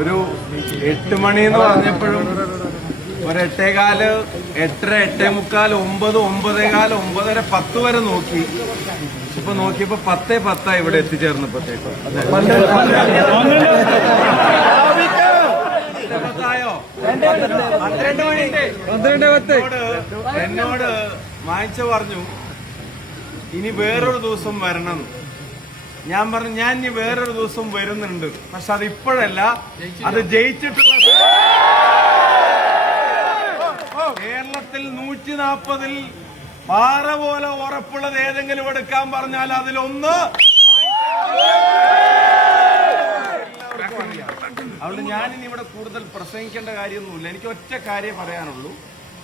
ഒരു 8 മണി എന്ന് പറഞ്ഞപ്പോഴും ഒരു 8:15, 8:30, 8:45, 9, 9:15, 9:30, 10 വരെ നോക്കി. ഇപ്പൊ നോക്കിയപ്പോ 10:10 ഇവിടെ എത്തിച്ചേർന്നപ്പോഴത്തേക്കും. എന്നോട് വാങ്ങിച്ച പറഞ്ഞു ഇനി വേറൊരു ദിവസം വരണം. ഞാൻ പറഞ്ഞു ഞാൻ ഇനി വേറൊരു ദിവസം വരുന്നുണ്ട്, പക്ഷെ അത് ഇപ്പോഴല്ല, അത് ജയിച്ചിട്ടുള്ള കേരളത്തിൽ 140-ൽ പാറ പോലെ ഉറപ്പുള്ളത് ഏതെങ്കിലും എടുക്കാൻ പറഞ്ഞാൽ അതിലൊന്ന്. അതുകൊണ്ട് ഞാനിനി ഇവിടെ കൂടുതൽ പ്രസംഗിക്കേണ്ട കാര്യമൊന്നുമില്ല. എനിക്ക് ഒറ്റ കാര്യം പറയാനുള്ളൂ.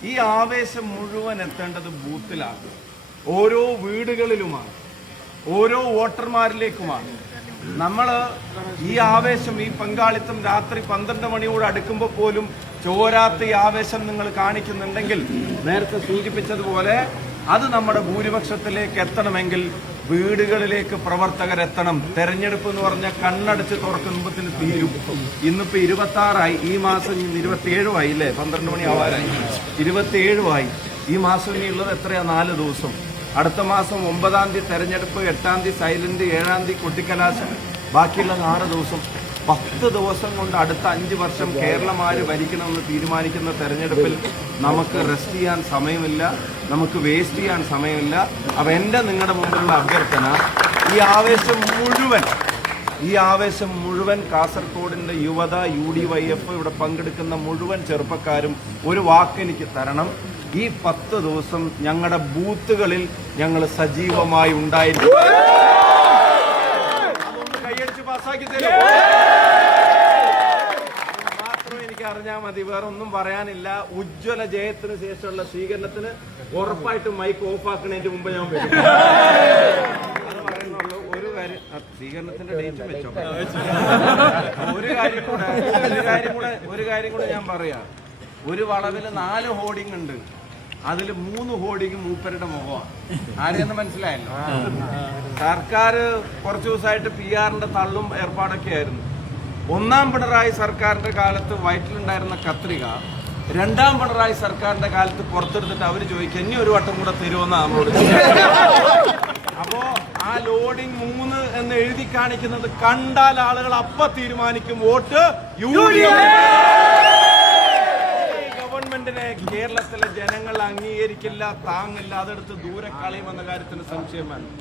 ഈ ആവേശം മുഴുവൻ എത്തേണ്ടത് ബൂത്തിലാണ്, ഓരോ വീടുകളിലുമാണ്, ഓരോ വോട്ടർമാരിലേക്കുമാണ്. നമ്മള് ഈ ആവേശം, ഈ പങ്കാളിത്തം രാത്രി 12 മണിയോട് അടുക്കുമ്പോൾ പോലും ചോരാത്ത ഈ ആവേശം നിങ്ങൾ കാണിക്കുന്നുണ്ടെങ്കിൽ, നേരത്തെ സൂചിപ്പിച്ചതുപോലെ അത് നമ്മുടെ ഭൂരിപക്ഷത്തിലേക്ക് എത്തണമെങ്കിൽ വീടുകളിലേക്ക് പ്രവർത്തകരെത്തണം. തെരഞ്ഞെടുപ്പ് എന്ന് പറഞ്ഞാൽ കണ്ണടച്ച് തുറക്കുമ്പത്തിന് തീരും. ഇന്നിപ്പോ 26 ഈ മാസം 27 അല്ലേ, 12 മണി ആവാറായി, 27 ഈ മാസം ഇനിയുള്ളത് എത്രയാ? 4 ദിവസം. അടുത്ത മാസം 9-ാം തീയതി തെരഞ്ഞെടുപ്പ്, 8-ാം തീയതി സൈലന്റ്, 7-ാം തീയതി കൊട്ടിക്കലാശം, ബാക്കിയുള്ള 6 ദിവസം. 10 ദിവസം കൊണ്ട് അടുത്ത 5 വർഷം കേരളം ആര് ഭരിക്കണമെന്ന് തീരുമാനിക്കുന്ന തെരഞ്ഞെടുപ്പിൽ നമുക്ക് റെസ്റ്റ് ചെയ്യാൻ സമയമില്ല, നമുക്ക് വേസ്റ്റ് ചെയ്യാൻ സമയമില്ല. അപ്പൊ എന്റെ നിങ്ങളുടെ മുമ്പിലുള്ള അഭ്യർത്ഥന, ഈ ആവേശം മുഴുവൻ കാസർഗോഡിന്റെ യുവത, UDYF ഇവിടെ പങ്കെടുക്കുന്ന മുഴുവൻ ചെറുപ്പക്കാരും ഒരു വാക്കെനിക്ക് തരണം. ഈ 10 ദിവസം ഞങ്ങളുടെ ബൂത്തുകളിൽ ഞങ്ങൾ സജീവമായി ഉണ്ടായിരിക്കും. അതൊന്ന് കൈയടിച്ച് പാസ്സാക്കി തരും മാത്രം എനിക്ക് അറിഞ്ഞാൽ മതി, വേറെ ഒന്നും പറയാനില്ല. ഉജ്ജ്വല ജയത്തിന് ശേഷമുള്ള സ്വീകരണത്തിന് ഉറപ്പായിട്ടും മൈക്ക് ഓഫ് ആക്കുന്നതിന് മുമ്പ് ഞാൻ വരും. അത് പറയുന്നുള്ളൂ. ഒരു കാര്യം, സ്വീകരണത്തിന്റെ ഡേറ്റ് വെച്ചോ. ഒരു കാര്യം കൂടെ ഞാൻ പറയാം. ഒരു വളവില് 4 ഹോർഡിംഗ് ഉണ്ട്, അതിൽ 3 ഹോർഡിംഗ് മൂപ്പരുടെ മുഖമാണ്. ആരെയെന്ന് മനസ്സിലായല്ലോ. സർക്കാർ കുറച്ചു ദിവസമായിട്ട് PR-ന്റെ തള്ളും ഏർപ്പാടൊക്കെ ആയിരുന്നു. 1-ാം പിണറായി സർക്കാരിന്റെ കാലത്ത് വയറ്റിലുണ്ടായിരുന്ന കത്രിക 2-ാം പിണറായി സർക്കാരിന്റെ കാലത്ത് പുറത്തെടുത്തിട്ട് അവര് ചോദിക്കും ഇനി ഒരു വട്ടം കൂടെ തരുമെന്ന് നമ്മളോട്. അപ്പോ ആ ലോഡിംഗ് 3 എന്ന് എഴുതി കാണിക്കുന്നത് കണ്ടാൽ ആളുകൾ അപ്പ തീരുമാനിക്കും വോട്ട് UDF. ഗവൺമെന്റിനെ കേരളത്തിലെ ജനങ്ങൾ അംഗീകരിക്കില്ല, താങ്ങില്ല, അതെടുത്ത് ദൂരെ കളയുമെന്ന കാര്യത്തിന് സംശയം വേണം.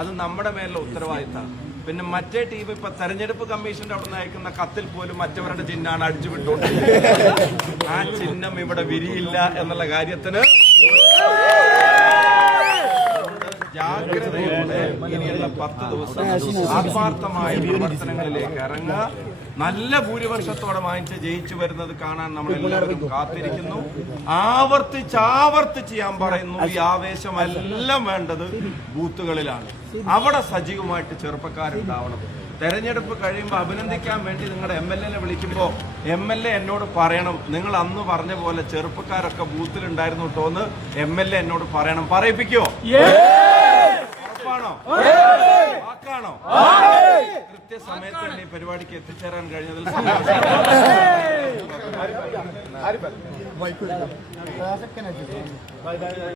അത് നമ്മുടെ മേലുള്ള ഉത്തരവാദിത്തമാണ്. പിന്നെ മറ്റേ ടീം ഇപ്പൊ തെരഞ്ഞെടുപ്പ് കമ്മീഷന്റെ അവിടെ നിന്ന് അയക്കുന്ന കത്തിൽ പോലും മറ്റവരുടെ ചിഹ്നമാണ് അടിച്ചു വിട്ടുകൊണ്ടിരിക്കുന്നത്. ആ ചിഹ്നം ഇവിടെ വിരിയില്ല എന്നുള്ള കാര്യത്തിന് ജാഗ്രതയോടെ ഇനിയുള്ള 10 ദിവസം ആത്മാർത്ഥമായ പ്രവർത്തനങ്ങളിലേക്ക് ഇറങ്ങുക. നല്ല ഭൂരിപക്ഷത്തോടെ വാങ്ങിച്ച് ജയിച്ചു വരുന്നത് കാണാൻ നമ്മളെല്ലാവരും കാത്തിരിക്കുന്നു. ആവർത്തിച്ച് ഞാൻ പറയുന്നു, ഈ ആവേശമെല്ലാം വേണ്ടത് ബൂത്തുകളിലാണ്. അവിടെ സജീവമായിട്ട് ചെറുപ്പക്കാരുണ്ടാവണം. തെരഞ്ഞെടുപ്പ് കഴിയുമ്പോൾ അഭിനന്ദിക്കാൻ വേണ്ടി നിങ്ങളുടെ MLA വിളിക്കുമ്പോൾ MLA എന്നോട് പറയണം, നിങ്ങൾ അന്ന് പറഞ്ഞ പോലെ ചെറുപ്പക്കാരൊക്കെ ബൂത്തിലുണ്ടായിരുന്നു കേട്ടോ എന്ന് MLA എന്നോട് പറയണം. പറയിപ്പിക്കോ? ഉറപ്പാണോ? വാക്കാണോ? കൃത്യസമയത്ത് തന്നെ ഈ പരിപാടിക്ക് എത്തിച്ചേരാൻ കഴിഞ്ഞതിൽ സന്തോഷം.